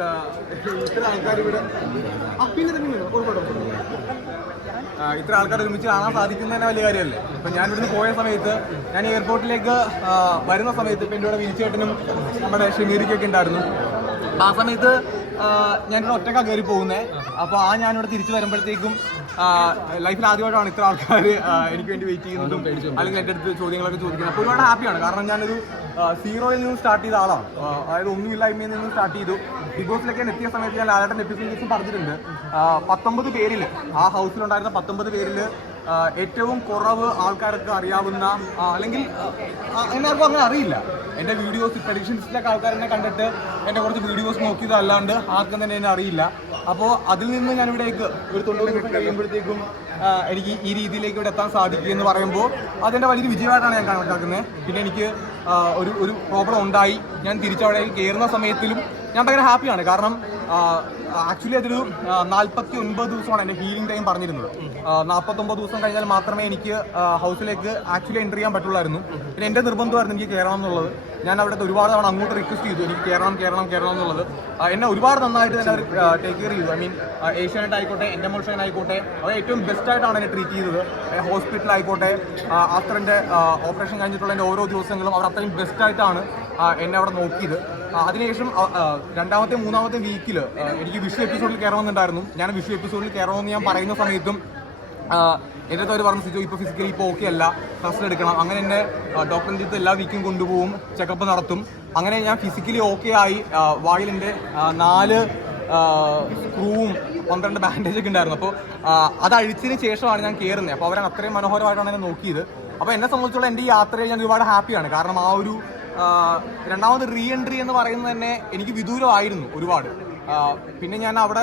ഇത്ര ആൾക്കാർ ഇവിടെ ഇത്ര ആൾക്കാർ ഒരുമിച്ച് കാണാൻ സാധിക്കുന്ന തന്നെ വലിയ കാര്യമല്ലേ. ഇപ്പം ഞാൻ ഇവിടുന്ന് പോയ സമയത്ത്, ഞാൻ എയർപോർട്ടിലേക്ക് വരുന്ന സമയത്ത് ഇപ്പം എൻ്റെ കൂടെ വിളിച്ചേട്ടനും നമ്മുടെ ഷെമീരിക്കൊക്കെ ഉണ്ടായിരുന്നു. അപ്പം ആ സമയത്ത് ഞാനിവിടെ ഒറ്റക്കാണ് കയറി പോകുന്നത്. അപ്പോൾ ഞാനിവിടെ തിരിച്ചു വരുമ്പോഴത്തേക്കും ലൈഫിൽ ആദ്യമായിട്ടാണ് ഇത്ര ആൾക്കാർ എനിക്ക് വേണ്ടി വെയിറ്റ് ചെയ്യുന്നതും അല്ലെങ്കിൽ എൻ്റെ അടുത്ത് ചോദ്യങ്ങളൊക്കെ ചോദിക്കുന്നത്. അപ്പോൾ ഒരുപാട് ഹാപ്പിയാണ്. കാരണം ഞാനൊരു സീറോയിൽ നിന്നും സ്റ്റാർട്ട് ചെയ്ത ആളാണ്. അതായത് ഒന്നുമില്ലായ്മയിൽ നിന്നും സ്റ്റാർട്ട് ചെയ്തു. ബിഗ് ബോസിലേക്ക് എത്തിയ സമയത്ത് ഞാൻ ലാലേട്ടൻ എപ്പിസോഡിൽ പറഞ്ഞിട്ടുണ്ട്, 19 പേരിൽ, ആ ഹൗസിലുണ്ടായിരുന്ന 19 പേരിൽ ഏറ്റവും കുറവ് ആൾക്കാർക്ക് അറിയാവുന്ന, അല്ലെങ്കിൽ എല്ലാവർക്കും അങ്ങനെ അറിയില്ല. എൻ്റെ വീഡിയോസ് പ്രഡിക്ഷൻസിലൊക്കെ ആൾക്കാരെന്നെ കണ്ടിട്ട് എൻ്റെ കുറച്ച് വീഡിയോസ് നോക്കിയതല്ലാണ്ട് ആർക്കും തന്നെ എന്നെ അറിയില്ല. അപ്പോൾ അതിൽ നിന്ന് ഞാനിവിടേക്ക് ഒരു 90 മിനിറ്റ് കഴിയുമ്പോഴത്തേക്കും എനിക്ക് ഈ രീതിയിലേക്ക് ഇവിടെ എത്താൻ സാധിക്കും എന്ന് പറയുമ്പോൾ അതെൻ്റെ വലിയൊരു വിജയമായിട്ടാണ് ഞാൻ കണക്കാക്കുന്നത്. പിന്നെ എനിക്ക് ഒരു പ്രോബ്ലം ഉണ്ടായി. ഞാൻ തിരിച്ചവിടെ കയറുന്ന സമയത്തിലും ഞാൻ ഭയങ്കര ഹാപ്പിയാണ്. കാരണം ആക്ച്വലി അതൊരു 49 ദിവസമാണ് എൻ്റെ ഹീലിംഗ് ടൈം പറഞ്ഞിരുന്നത്. 49 ദിവസം കഴിഞ്ഞാൽ മാത്രമേ എനിക്ക് ഹൗസിലേക്ക് ആക്ച്വലി എൻ്റർ ചെയ്യാൻ പറ്റുള്ളായിരുന്നു. പിന്നെ എൻ്റെ നിർബന്ധമായിരുന്നു എനിക്ക് കയറണം എന്നുള്ളത്. ഞാൻ അവിടെ ഒരുപാട് തവണ അങ്ങോട്ട് റിക്വസ്റ്റ് ചെയ്തു, എനിക്ക് കയറണം എന്നുള്ളത്. എന്നെ ഒരുപാട് നന്നായിട്ട് തന്നെ അവർ ടേക്ക് കെയർ ചെയ്തു. ഐ മീൻ ഏഷ്യാനെറ്റ് ആയിക്കോട്ടെ, എൻ്റെ മോഷൻ ആയിക്കോട്ടെ, അവർ ഏറ്റവും ബെസ്റ്റായിട്ടാണ് എന്നെ ട്രീറ്റ് ചെയ്തത്. ഹോസ്പിറ്റലായിക്കോട്ടെ, ആഫ്റ്റർ എൻ്റെ ഓപ്പറേഷൻ കഴിഞ്ഞിട്ടുള്ള എൻ്റെ ഓരോ ദിവസങ്ങളും അവർ അത്രയും ബെസ്റ്റായിട്ടാണ് എന്നെ അവിടെ നോക്കിയത്. അതിനുശേഷം രണ്ടാമത്തെ മൂന്നാമത്തെ വീക്കിൽ എനിക്ക് വിഷു എപ്പിസോഡിൽ കയറണമെന്നുണ്ടായിരുന്നു. ഞാൻ വിഷു എപ്പിസോഡിൽ കയറണമെന്ന് ഞാൻ പറയുന്ന സമയത്തും എൻ്റെ അടുത്ത് അവർ പറഞ്ഞു, സിജോ ഇപ്പോൾ ഫിസിക്കലി ഇപ്പോൾ ഓക്കെ അല്ല, ടെസ്റ്റ് എടുക്കണം. അങ്ങനെ എന്നെ ഡോക്ടറിൻ്റെ അടുത്ത് എല്ലാ വീക്കും കൊണ്ടുപോകും, ചെക്കപ്പ് നടത്തും. അങ്ങനെ ഞാൻ ഫിസിക്കലി ഓക്കെ ആയി. വായിലെൻ്റെ 4 സ്ക്രൂവും 12 ബാൻഡേജൊക്കെ ഉണ്ടായിരുന്നു. അപ്പോൾ അത് അഴിച്ചതിന് ശേഷമാണ് ഞാൻ കയറുന്നത്. അപ്പോൾ അവരെ അത്രയും മനോഹരമായിട്ടാണ് എന്നെ നോക്കിയത്. അപ്പോൾ എന്നെ സംബന്ധിച്ചുള്ള എൻ്റെ ഈ യാത്രയിൽ ഞാൻ ഒരുപാട് ഹാപ്പിയാണ്. കാരണം ആ ഒരു രണ്ടാമത് റീ എൻട്രി എന്ന് പറയുന്നത് തന്നെ എനിക്ക് വിദൂരമായിരുന്നു ഒരുപാട്. പിന്നെ ഞാൻ അവിടെ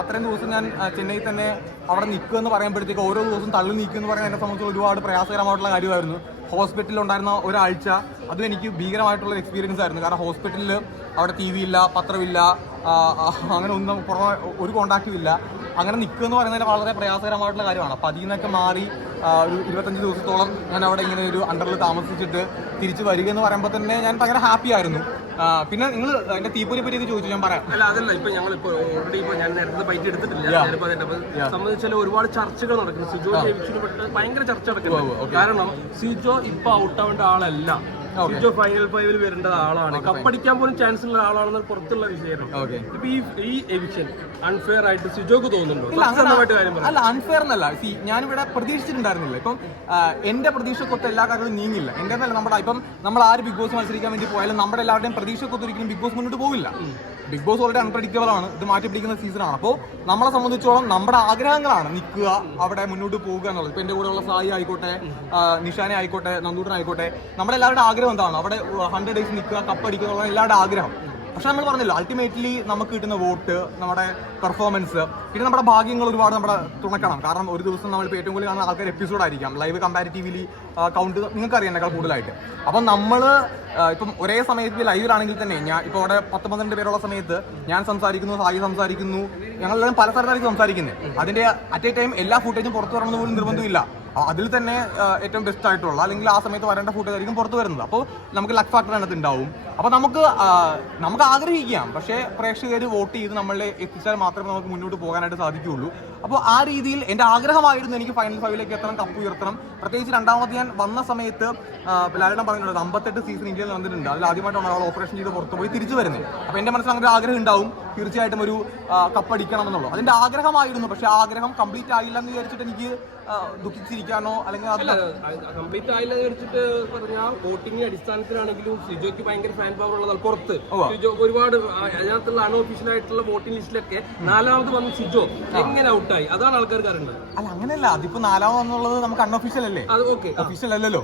അത്രയും ദിവസം ഞാൻ ചെന്നൈയിൽ തന്നെ അവിടെ നിൽക്കുക എന്ന് പറയുമ്പോഴത്തേക്ക് ഓരോ ദിവസം തള്ളി നീക്കുക എന്ന് പറയുന്നത് എന്നെ സംബന്ധിച്ച് ഒരുപാട് പ്രയാസകരമായിട്ടുള്ള കാര്യമായിരുന്നു. ഹോസ്പിറ്റലിൽ ഉണ്ടായിരുന്ന ഒരാഴ്ച അതും എനിക്ക് ഭീകരമായിട്ടുള്ള എക്സ്പീരിയൻസ് ആയിരുന്നു. കാരണം ഹോസ്പിറ്റലിൽ അവിടെ TV ഇല്ല, പത്രമില്ല, അങ്ങനെ ഒന്നും ഒരു കോണ്ടാക്റ്റും ഇല്ല. അങ്ങനെ നിൽക്കുക എന്ന് പറയുന്നത് വളരെ പ്രയാസകരമായിട്ടുള്ള കാര്യമാണ്. അപ്പോൾ അതിൽ നിന്നൊക്കെ മാറി ഒരു 25 ദിവസത്തോളം ഞാൻ അവിടെ ഇങ്ങനെ ഒരു അണ്ടറിൽ താമസിച്ചിട്ട് തിരിച്ച് വരിക എന്ന് പറയുമ്പോൾ തന്നെ ഞാൻ ഭയങ്കര ഹാപ്പി ആയിരുന്നു. പിന്നെ നിങ്ങൾ എൻ്റെ തീപ്പൊരി പറ്റിയൊക്കെ ചോദിച്ചു, ഞാൻ പറയാം. അല്ല, അതല്ല, ഇപ്പൊ ഞങ്ങളിപ്പോ ഓൾറെഡി ഇപ്പൊ ഞാൻ നേരത്തെ ബൈറ്റ് എടുത്തിട്ടില്ല. സംബന്ധിച്ചാൽ ഒരുപാട് ചർച്ചകൾ നടക്കുന്നു. സിജോ ജയിച്ചിട്ട് ഭയങ്കര ചർച്ച നടക്കുന്നു. കാരണം സിജോ ഇപ്പൊ ഔട്ടാവേണ്ട ആളല്ല. സിജോ ഫൈനൽ 5 വരേണ്ട ആളാണ്. കപ്പടിക്കാൻ പോലും ചാൻസ് ഉള്ള ആളാണെന്ന് പുറത്തുള്ള വിഷയമാണ്. ഇപ്പൊ ഈ എവിക്ഷൻ അൺഫെയർ ആയിട്ട് സിജോക്ക് തോന്നുന്നുണ്ടോ? അല്ല, അൺഫെയർ എന്നല്ല. ഞാനിവിടെ പ്രതീക്ഷിച്ചിട്ടുണ്ടായിരുന്നില്ല. ഇപ്പം എന്റെ പ്രതീക്ഷക്കൊത്ത് എല്ലാ കാര്യങ്ങളും നീങ്ങില്ല. എന്റെ നമ്മുടെ ഇപ്പം നമ്മൾ ആര് ബിഗ് ബോസ് മത്സരിക്കാൻ വേണ്ടി പോയാലും നമ്മുടെ എല്ലാവരുടെയും പ്രതീക്ഷക്കൊത്ത് ഒരിക്കലും ബിഗ് ബോസ് മുന്നോട്ട് പോവില്ല. ബിഗ് ബോസ് ഓൾറെഡി അൺപ്രഡിക്റ്റബിൾ ആണ്. ഇത് മാറ്റി പിടിക്കുന്ന സീസണാണ്. അപ്പോൾ നമ്മളെ സംബന്ധിച്ചോളം നമ്മുടെ ആഗ്രഹങ്ങളാണ് നിൽക്കുക, അവിടെ മുന്നോട്ട് പോവുക എന്നുള്ളത്. ഇപ്പം എൻ്റെ കൂടെയുള്ള സായി ആയിക്കോട്ടെ, നിഷാനെ ആയിക്കോട്ടെ, നന്ദൂട്ടനായിക്കോട്ടെ, നമ്മുടെ എല്ലാവരുടെ ആഗ്രഹം എന്താണ്? അവിടെ 100 ഡേയ്സ് നിൽക്കുക, കപ്പടിക്കുക എന്നുള്ള എല്ലാവരുടെ ആഗ്രഹം. പക്ഷെ നമ്മൾ പറഞ്ഞില്ല, അൾട്ടിമേറ്റ്ലി നമുക്ക് കിട്ടുന്ന വോട്ട്, നമ്മുടെ പെർഫോമൻസ്, പിന്നെ നമ്മുടെ ഭാഗ്യങ്ങൾ ഒരുപാട് നമ്മുടെ തുണക്കണം. കാരണം ഒരു ദിവസം നമ്മളിപ്പോൾ ഏറ്റവും കൂടുതൽ കാണുന്ന ആൾക്കാർ എപ്പിസോഡായിരിക്കാം. ലൈവ് കമ്പാരിറ്റീവ്ലി കൗണ്ട് നിങ്ങൾക്ക് അറിയാം എന്നെക്കാൾ കൂടുതലായിട്ട്. അപ്പം നമ്മൾ ഇപ്പം ഒരേ സമയത്ത് ലൈവിലാണെങ്കിൽ തന്നെ ഞാൻ ഇപ്പോൾ അവിടെ 10-12 പേരുള്ള സമയത്ത് ഞാൻ സംസാരിക്കുന്നു, സായി സംസാരിക്കുന്നു, ഞങ്ങളെല്ലാവരും പല സ്ഥലത്തായിരിക്കും സംസാരിക്കുന്നത്. അതിൻ്റെ അറ്റ് എ ടൈം എല്ലാ ഫുട്ടേജും പുറത്തു വരണമെന്ന് പോലും നിർബന്ധമില്ല. അതിൽ തന്നെ ഏറ്റവും ബെസ്റ്റ് ആയിട്ടുള്ള അല്ലെങ്കിൽ ആ സമയത്ത് വരേണ്ട ഫുട്ടേജ് ആയിരിക്കും പുറത്ത് വരുന്നത്. അപ്പോൾ നമുക്ക് ലക്ക് ഫാക്ടർ അതിനകത്ത് ഉണ്ടാവും. അപ്പോൾ നമുക്ക് ആഗ്രഹിക്കാം, പക്ഷേ പ്രേക്ഷകർ വോട്ട് ചെയ്ത് നമ്മളെ എത്തിച്ചാൽ മാത്രമേ നമുക്ക് മുന്നോട്ട് പോകാനായിട്ട് സാധിക്കുകയുള്ളൂ. അപ്പോൾ ആ രീതിയിൽ എൻ്റെ ആഗ്രഹമായിരുന്നു എനിക്ക് ഫൈനൽ 5ലേക്ക് എത്തണം, കപ്പ് ഉയർത്തണം. പ്രത്യേകിച്ച് രണ്ടാമത് ഞാൻ വന്ന സമയത്ത് ലാലേട്ടൻ പറഞ്ഞിട്ടുണ്ട് 58 സീസൺ ഇന്ത്യയിൽ വന്നിട്ടുണ്ട്. അതിൽ ആദ്യമായിട്ടാണ് അവൾ ഓപ്പറേഷൻ ചെയ്ത് പുറത്ത് പോയി തിരിച്ചു വരുന്നത്. അപ്പോൾ എൻ്റെ മനസ്സിൽ അങ്ങനെ ആഗ്രഹം ഉണ്ടാവും, തീർച്ചയായിട്ടും ഒരു കപ്പടിക്കണം എന്നുള്ളത്. അതിൻ്റെ ആഗ്രഹമായിരുന്നു. പക്ഷേ ആഗ്രഹം കംപ്ലീറ്റ് ആയില്ല എന്ന് വിചാരിച്ചിട്ട് എനിക്ക് ദുഃഖിച്ചിരിക്കാനോ അല്ലെങ്കിൽ കംപ്ലീറ്റ് ആയില്ല എന്ന് വിചാരിച്ചിട്ട് പറഞ്ഞാൽ വോട്ടിംഗ് അടിസ്ഥാനത്തിലാണെങ്കിലും സിജോയ്ക്ക് ഭയങ്കര ഫാൻ പവർ ഉള്ളതാണ്. പുറത്ത് സിജോ ഒരുപാട് അതിനകത്തുള്ള അൺഒഫീഷ്യൽ ആയിട്ടുള്ള വോട്ടിംഗ് ലിസ്റ്റിലൊക്കെ 4ാമത് വന്ന് സിജോ എങ്ങനെ ഔട്ടായി, അതാണ് ആൾക്കാർക്ക് അറിയേണ്ടത്. അല്ല, അങ്ങനെയല്ല. അതിപ്പോ 4ാമത് എന്നുള്ളത് നമുക്ക് അൺഒഫീഷ്യൽ അല്ലേ? ഒഫീഷ്യൽ അല്ലല്ലോ.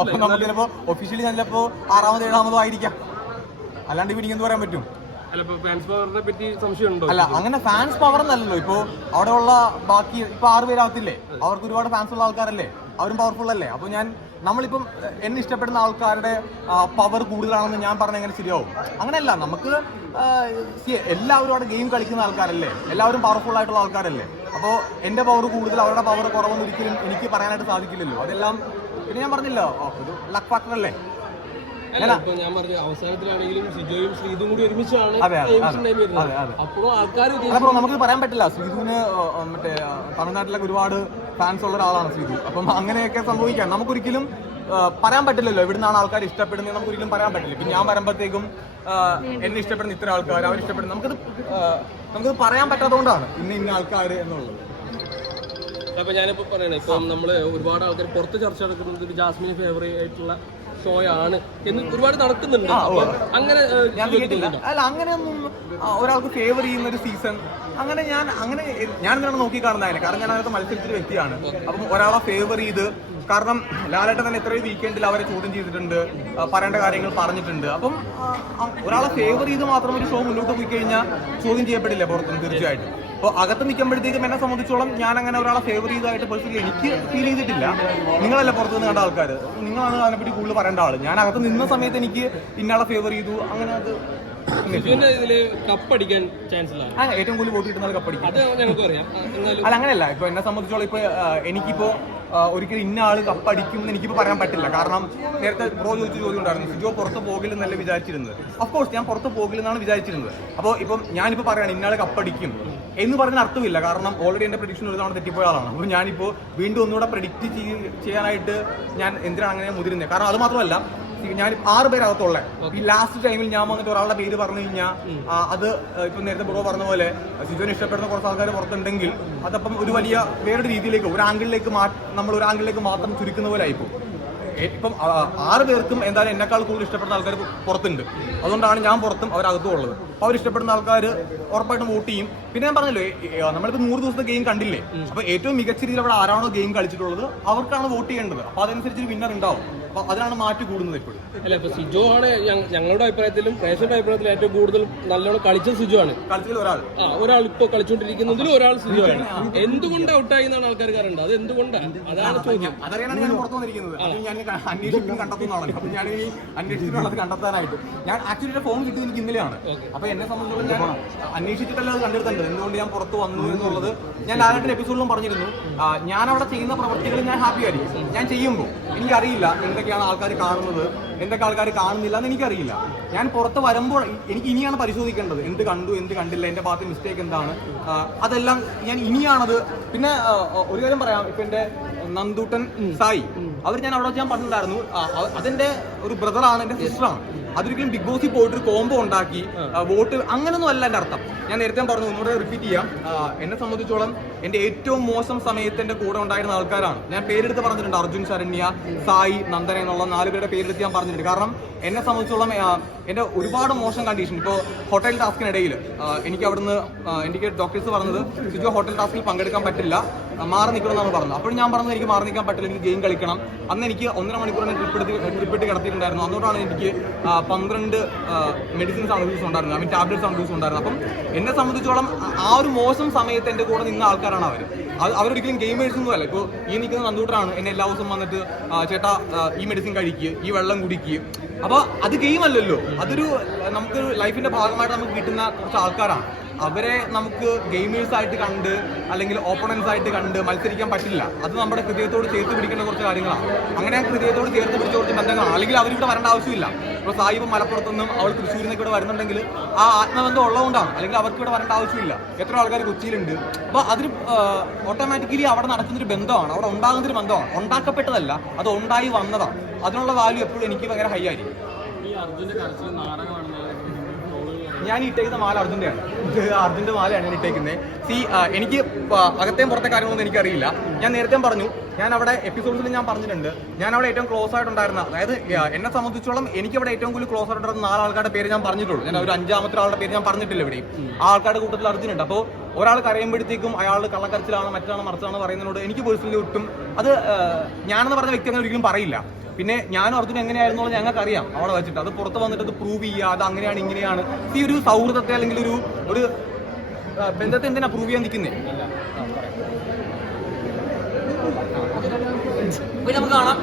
അപ്പൊ നമുക്ക് ചിലപ്പോ ഒഫീഷ്യലി ചിലപ്പോ 6ാമതോ 7ാമതോ ആയിരിക്കാം. അല്ലാണ്ട് ഇപ്പൊ എനിക്കെന്ത് പറയാൻ പറ്റും? അല്ല, അങ്ങനെ ഫാൻസ് പവർ എന്നല്ലല്ലോ. ഇപ്പോ അവിടെ ഉള്ള ബാക്കി ഇപ്പൊ 6 പേരാകത്തില്ലേ, അവർക്ക് ഒരുപാട് ഫാൻസ് ഉള്ള ആൾക്കാരല്ലേ, അവരും പവർഫുൾ അല്ലേ. അപ്പോൾ നമ്മളിപ്പം എന്നെ ഇഷ്ടപ്പെടുന്ന ആൾക്കാരുടെ പവർ കൂടുതലാണെന്ന് ഞാൻ പറഞ്ഞാൽ എങ്ങനെ ശരിയാവും? അങ്ങനെയല്ല. നമുക്ക് എല്ലാവരും അവിടെ ഗെയിം കളിക്കുന്ന ആൾക്കാരല്ലേ, എല്ലാവരും പവർഫുൾ ആയിട്ടുള്ള ആൾക്കാരല്ലേ. അപ്പോൾ എൻ്റെ പവർ കൂടുതൽ, അവരുടെ പവർ കുറവെന്ന് ഒരിക്കലും എനിക്ക് പറയാനായിട്ട് സാധിക്കില്ലല്ലോ. അതെല്ലാം പിന്നെ ഞാൻ പറഞ്ഞില്ലോ, ഒരു ലക്ക് ഫാക്ടർ അല്ലേ. ഞാൻ പറഞ്ഞ അവസാനത്തിലാണെങ്കിലും സിജോയും ശ്രീതും കൂടി ഒരുമിച്ചാണ് അതെ അപ്പോഴും ആൾക്കാർ അപ്പൊ നമുക്ക് പറയാൻ പറ്റില്ല. ശ്രീധുവിന് മറ്റേ തമിഴ്നാട്ടിലൊക്കെ ഒരുപാട് ഫാൻസ് ഉള്ള ഒരാളാണ് ശ്രീധു. അപ്പം അങ്ങനെയൊക്കെ സംഭവിക്കാം. നമുക്കൊരിക്കലും പറയാൻ പറ്റില്ലല്ലോ എവിടുന്നാണ് ആൾക്കാർ ഇഷ്ടപ്പെടുന്നത്, നമുക്കൊരിക്കലും പറയാൻ പറ്റില്ല. ഇപ്പം ഞാൻ വരുമ്പോഴത്തേക്കും എന്നെ ഇഷ്ടപ്പെടുന്ന ഇത്ര ആൾക്കാർ, അവരിഷ്ടപ്പെടുന്ന നമുക്കത് പറയാൻ പറ്റാത്തതുകൊണ്ടാണ് ഇന്ന ആൾക്കാർ എന്നുള്ളത്. അപ്പൊ ഞാനിപ്പോ പറയണേ, ഇപ്പം നമ്മള് ഒരുപാട് ആൾക്കാർ പുറത്ത് ചർച്ച നടക്കുന്നത് ഒരു ജാസ്മിന് ഫേവറേറ്റ് ആയിട്ടുള്ള ഷോ ആണ് എന്ന് ഒരുപാട് നടക്കുന്നുണ്ട്. അങ്ങനെ ഞാൻ കേട്ടില്ല. അല്ല, അങ്ങനെയൊന്നും ഒരാൾക്ക് ഫേവർ ചെയ്യുന്ന ഒരു സീസൺ അങ്ങനെ ഞാൻ എന്തിനാണ് നോക്കി കാണുന്നതിന്. കാരണം ഞാൻ അതിനകത്ത് മത്സരിച്ചൊരു വ്യക്തിയാണ്. അപ്പം ഒരാളെ ഫേവർ ചെയ്ത്, കാരണം ലാലേട്ടൻ തന്നെ എത്രയും വീക്കെൻഡിൽ അവരെ ചോദ്യം ചെയ്തിട്ടുണ്ട്, പറയേണ്ട കാര്യങ്ങൾ പറഞ്ഞിട്ടുണ്ട്. അപ്പം ഒരാളെ ഫേവർ ചെയ്ത് മാത്രം ഒരു ഷോ മുന്നോട്ട് പോയി കഴിഞ്ഞാൽ ചോദ്യം ചെയ്യപ്പെടില്ല പുറത്തുനിന്ന് തീർച്ചയായിട്ടും. അപ്പോൾ അകത്ത് നിൽക്കുമ്പോഴത്തേക്കും എന്നെ സംബന്ധിച്ചോളം ഞാൻ അങ്ങനെ ഒരാളെ ഫേവർ ചെയ്തതായിട്ട് പേഴ്സണലി എനിക്ക് ഫീൽ ചെയ്തിട്ടില്ല. നിങ്ങളല്ല പുറത്തുനിന്ന് കണ്ട ആൾക്കാർ, നിങ്ങളാണ് അതിനെപ്പറ്റി കൂടുതൽ പറയേണ്ട ആൾ. ഞാൻ അകത്ത് നിന്ന സമയത്ത് എനിക്ക് ഇന്നാളെ ഫേവർ ചെയ്തു അങ്ങനെ അത് കപ്പടിക്കാൻ ചാൻസ് ഇല്ല. ഏറ്റവും കൂടുതൽ വോട്ട് കിട്ടുന്നത് കപ്പടിക്കും. അത് ഞങ്ങൾക്ക് അറിയാം. അല്ല, അങ്ങനെയല്ല. ഇപ്പൊ എന്നെ സംബന്ധിച്ചോളം ഇപ്പൊ എനിക്കിപ്പോ ഒരിക്കലും ഇന്ന ആള് കപ്പടിക്കും എന്ന് എനിക്കിപ്പോൾ പറയാൻ പറ്റില്ല. കാരണം നേരത്തെ ബ്രോ ചോദിച്ച ചോദ്യം ഉണ്ടായിരുന്നു, സിജോ പുറത്ത് പോകില്ലെന്നല്ലേ വിചാരിച്ചിരുന്നത്. ഓഫ്കോഴ്സ് ഞാൻ പുറത്ത് പോകില്ലെന്നാണ് വിചാരിച്ചിരുന്നത്. അപ്പോൾ ഇപ്പം ഞാനിപ്പോൾ പറയാണ് ഇന്നാൾ കപ്പടിക്കും എന്ന് പറഞ്ഞ അർത്ഥമില്ല. കാരണം ഓൾറെഡി എൻ്റെ പ്രഡിക്ഷൻ ഒരു തവണ തെറ്റിപ്പോയ ആളാണ്. അപ്പോൾ ഞാനിപ്പോൾ വീണ്ടും ഒന്നുകൂടെ പ്രഡിക്റ്റ് ചെയ്യാനായിട്ട് ഞാൻ എന്തിനാണ് അങ്ങനെ മുതിരുന്നത്? കാരണം അത് മാത്രമല്ല, ഞാൻ 6 പേരകത്തുള്ള ഈ ലാസ്റ്റ് ടൈമിൽ ഞാൻ വന്നിട്ട് ഒരാളുടെ പേര് പറഞ്ഞു കഴിഞ്ഞാൽ അത് ഇപ്പം നേരത്തെ ബ്രോ പറഞ്ഞ പോലെ സിജോനെ ഇഷ്ടപ്പെടുന്ന കുറച്ച് ആൾക്കാർ പുറത്തുണ്ടെങ്കിൽ അതപ്പം ഒരു വലിയ വേറൊരു രീതിയിലേക്ക് നമ്മൾ ഒരു ആംഗിളിലേക്ക് മാത്രം ചുരുക്കുന്ന പോലെ ആയിപ്പോൾ. ഇപ്പം 6 പേർക്കും എന്തായാലും എന്നെക്കാൾ കൂടുതൽ ഇഷ്ടപ്പെടുന്ന ആൾക്കാർ പുറത്തുണ്ട്. അതുകൊണ്ടാണ് ഞാൻ പുറത്തും അവരകത്തും ഉള്ളത്. അപ്പോൾ അവരിഷ്ടപ്പെടുന്ന ആൾക്കാർ ഉറപ്പായിട്ടും വോട്ട് ചെയ്യും. പിന്നെ ഞാൻ പറഞ്ഞല്ലോ, നമ്മളിപ്പോൾ 100 ദിവസത്തെ ഗെയിം കണ്ടില്ലേ. അപ്പോൾ ഏറ്റവും മികച്ച രീതിയിൽ അവിടെ ആരാണോ ഗെയിം കളിച്ചിട്ടുള്ളത് അവർക്കാണ് വോട്ട് ചെയ്യേണ്ടത്. അപ്പോൾ അതനുസരിച്ച് വിന്നർ ഉണ്ടാവും. അപ്പോൾ അതിനാണ് മാറ്റി കൂടുന്നത് എപ്പോഴും. അല്ല, ഇപ്പോൾ സിജോ ആണ് ഞങ്ങളുടെ അഭിപ്രായത്തിലും പ്രേക്ഷകരുടെ അഭിപ്രായത്തിലും ഏറ്റവും കൂടുതൽ നല്ലോണം കളിച്ചത് സിജോ ആണ്. കളിച്ചതിൽ ഒരാൾ ഇപ്പോൾ കളിച്ചുകൊണ്ടിരിക്കുന്നതിൽ ഒരാൾ സിജോ ആണ്. എന്തുകൊണ്ട് ഔട്ടായി എന്നാണ് ആൾക്കാർ പറയുന്നത്? അത് എന്തുകൊണ്ടാണ്? അതാണ് ചോദ്യം. അതറിയാനാണ് ഞാൻ പുറത്തു വന്നിരിക്കുന്നത്. ഞാൻ അന്വേഷിക്കും കണ്ടെത്തുന്നതാണല്ലോ. അപ്പോൾ ഞാൻ ഈ അന്വേഷിച്ചിട്ടുള്ളത് കണ്ടെത്താനായിട്ട് ഞാൻ ആക്ച്വലി ഫോൺ കിട്ടിയത് എനിക്ക് ഇന്നലെയാണ്. അപ്പോൾ എന്നെ സംബന്ധിച്ചിടത്തോളം ഞാൻ അന്വേഷിച്ചിട്ടല്ല അത് കണ്ടെടുത്തിട്ടുണ്ട്. എന്തുകൊണ്ട് ഞാൻ പുറത്ത് വന്നു എന്നുള്ളത് ഞാൻ ലാലേട്ടൻ്റെ എപ്പിസോഡിലും പറഞ്ഞിരുന്നു. ഞാൻ അവിടെ ചെയ്യുന്ന പ്രവൃത്തികൾ ഞാൻ ഹാപ്പി ആയിരിക്കും. ഞാൻ ചെയ്യുമ്പോൾ എനിക്കറിയില്ല എന്തൊക്കെയാണ് ആൾക്കാർ കാണുന്നത്, എന്തൊക്കെ ആൾക്കാർ കാണുന്നില്ല എന്ന് എനിക്കറിയില്ല. ഞാൻ പുറത്ത് വരുമ്പോൾ എനിക്ക് ഇനിയാണ് പരിശോധിക്കേണ്ടത്, എന്ത് കണ്ടു എന്ത് കണ്ടില്ല, എൻ്റെ ഭാഗത്ത് മിസ്റ്റേക്ക് എന്താണ്, അതെല്ലാം ഞാൻ ഇനിയാണത്. പിന്നെ ഒരു കാര്യം പറയാം, ഇപ്പം എൻ്റെ നന്ദൂട്ടൻ സായി അവർ ഞാൻ അവിടെ ഞാൻ പറഞ്ഞിട്ടുണ്ടായിരുന്നു, അതെൻ്റെ ഒരു ബ്രദറാണ്, എൻ്റെ സിസ്റ്ററാണ്. അതൊരിക്കലും ബിഗ് ബോസിൽ പോയിട്ട് ഒരു കോംബോ ഉണ്ടാക്കി വോട്ട് അങ്ങനൊന്നും അല്ല എൻ്റെ അർത്ഥം. ഞാൻ നേരത്തെ പറഞ്ഞു, ഒന്നുകൂടെ റിപ്പീറ്റ് ചെയ്യാം. എന്നെ സംബന്ധിച്ചോളം എൻ്റെ ഏറ്റവും മോശം സമയത്ത് എൻ്റെ കൂടെ ഉണ്ടായിരുന്ന ആൾക്കാരാണ്. ഞാൻ പേരെടുത്ത് പറഞ്ഞിട്ടുണ്ട്, അർജുൻ, ശരണ്യ, സായി, നന്ദന എന്നുള്ള 4 പേരുടെ പേരെടുത്ത് ഞാൻ പറഞ്ഞിട്ടുണ്ട്. കാരണം എന്നെ സംബന്ധിച്ചോളം എൻ്റെ ഒരുപാട് മോശം കണ്ടീഷൻ. ഇപ്പോൾ ഹോട്ടൽ ടാസ്കിനിടയിൽ എനിക്ക് ഡോക്ടേഴ്സ് പറഞ്ഞത് സിജോ ഹോട്ടൽ ടാസ്കിൽ പങ്കെടുക്കാൻ പറ്റില്ല, മാറി നിൽക്കണമെന്നാണ് പറഞ്ഞത്. അപ്പോൾ ഞാൻ പറഞ്ഞത് എനിക്ക് മാറി നിൽക്കാൻ പറ്റില്ല, എനിക്ക് ഗെയിം കളിക്കണം. അന്ന് എനിക്ക് 1.5 മണിക്കൂറിനെ ട്രിപ്പിട്ട് കിടത്തിയിട്ടുണ്ടായിരുന്നു. അതുകൊണ്ടാണ് എനിക്ക് 12 മെഡിസിൻസ് ആണ് യൂസ് ഉണ്ടായിരുന്നത്, ടാബ്ലറ്റ്സ് ആണ് യൂസ് ഉണ്ടായിരുന്നത്. അപ്പം എന്നെ സംബന്ധിച്ചോളം ആ ഒരു മോശം സമയത്ത് എൻ്റെ കൂടെ നിന്ന ആൾക്കാരാണ് അവരൊരിക്കലും ഗെയിമേഴ്സ് ഒന്നും അല്ല. ഇപ്പോൾ ഈ നിൽക്കുന്ന നന്ദൂട്ടറാണ് എന്നെ എല്ലാ ദിവസവും വന്നിട്ട് ചേട്ടാ ഈ മെഡിസിൻ കഴിക്കുക, ഈ വെള്ളം കുടിക്കുക. അപ്പോൾ അത് ഗെയിം അല്ലല്ലോ, അതൊരു നമുക്ക് ലൈഫിന്റെ ഭാഗമായിട്ട് നമുക്ക് കിട്ടുന്ന കുറച്ച് ആൾക്കാരാണ്. അവരെ നമുക്ക് ഗെയിമേഴ്സ് ആയിട്ട് കണ്ട് അല്ലെങ്കിൽ ഓപ്പണൻസ് ആയിട്ട് കണ്ട് മത്സരിക്കാൻ പറ്റില്ല. അത് നമ്മുടെ ഹൃദയത്തോട് ചേർത്ത് പിടിക്കേണ്ട കുറച്ച് കാര്യങ്ങളാണ്. അങ്ങനെ ഹൃദയത്തോട് ചേർത്ത് പിടിച്ച കുറച്ച് ബന്ധങ്ങളാണ്. അല്ലെങ്കിൽ അവരിവിടെ വരേണ്ട ആവശ്യമില്ല. ഇപ്പോൾ സായിബ് മലപ്പുറത്തുനിന്നും അവൾ തൃശ്ശൂരിൽ നിന്നൊക്കെ ഇവിടെ വരുന്നുണ്ടെങ്കിൽ ആ ആത്മബന്ധം ഉള്ളതുകൊണ്ടാണ്. അല്ലെങ്കിൽ അവർക്ക് ഇവിടെ വരേണ്ട ആവശ്യമില്ല. എത്ര ആൾക്കാർ കൊച്ചിയിലുണ്ട്. അപ്പോൾ അതിന് ഓട്ടോമാറ്റിക്കലി അവിടെ നടക്കുന്നൊരു ബന്ധമാണ്, അവിടെ ഉണ്ടാകുന്നൊരു ബന്ധമാണ്. ഉണ്ടാക്കപ്പെട്ടതല്ല, അത് ഉണ്ടായി വന്നതാണ്. അതിനുള്ള വാല്യൂ എപ്പോഴും എനിക്ക് ഭയങ്കര ഹൈ ആയിരിക്കും. ഞാൻ ഇട്ടേക്കുന്ന മാല അർജുൻ്റെയാണ്. അർജുൻ്റെ മാലയാണ് ഞാൻ ഇട്ടേക്കുന്നത്. എനിക്ക് അകത്തെയും പുറത്തെ കാര്യങ്ങളൊന്നും എനിക്കറിയില്ല. ഞാൻ നേരത്തെ പറഞ്ഞു, ഞാൻ അവിടെ എപ്പിസോഡ്സിൽ ഞാൻ പറഞ്ഞിട്ടുണ്ട്, ഞാൻ അവിടെ ഏറ്റവും ക്ലോസ് ആയിട്ടുണ്ടായിരുന്ന, അതായത് എന്നെ സംബന്ധിച്ചോളം എനിക്കവിടെ ഏറ്റവും കൂടുതൽ ക്ലോസ് ആയിട്ടുണ്ടായിരുന്ന 4 ആൾക്കാരുടെ പേര് ഞാൻ പറഞ്ഞിട്ടുള്ളൂ. ഞാൻ ഒരു 5ാമത്തെ ആളുടെ പേര് ഞാൻ പറഞ്ഞിട്ടില്ല എവിടെയും. ആ ആൾക്കാരുടെ കൂട്ടത്തിൽ അർജുനുണ്ട്. അപ്പോൾ ഒരാൾ കരയുമ്പോഴത്തേക്കും അയാൾ കള്ളക്കരച്ചിലാണ്, മറ്റാണ്, മറിച്ചാണ് പറയുന്നതിനോട് എനിക്ക് പേഴ്സണലി ഒട്ടും അത് ഞാനെന്ന് പറഞ്ഞ വ്യക്തി അങ്ങനെ ഒരിക്കലും പറയില്ല. പിന്നെ ഞാനും അർജുൻ എങ്ങനെയായിരുന്നു ഞങ്ങൾക്ക് അറിയാം അവിടെ വെച്ചിട്ട്. അത് പുറത്ത് വന്നിട്ട് അത് പ്രൂവ് ചെയ്യുക, അത് അങ്ങനെയാണ് ഇങ്ങനെയാണ്. ഈ ഒരു സൗഹൃദത്തെ അല്ലെങ്കിൽ ഒരു ബന്ധത്തെ എന്തിനാ പ്രൂവ് ചെയ്യാൻ നിൽക്കുന്നേ? നമുക്ക് കാണാം.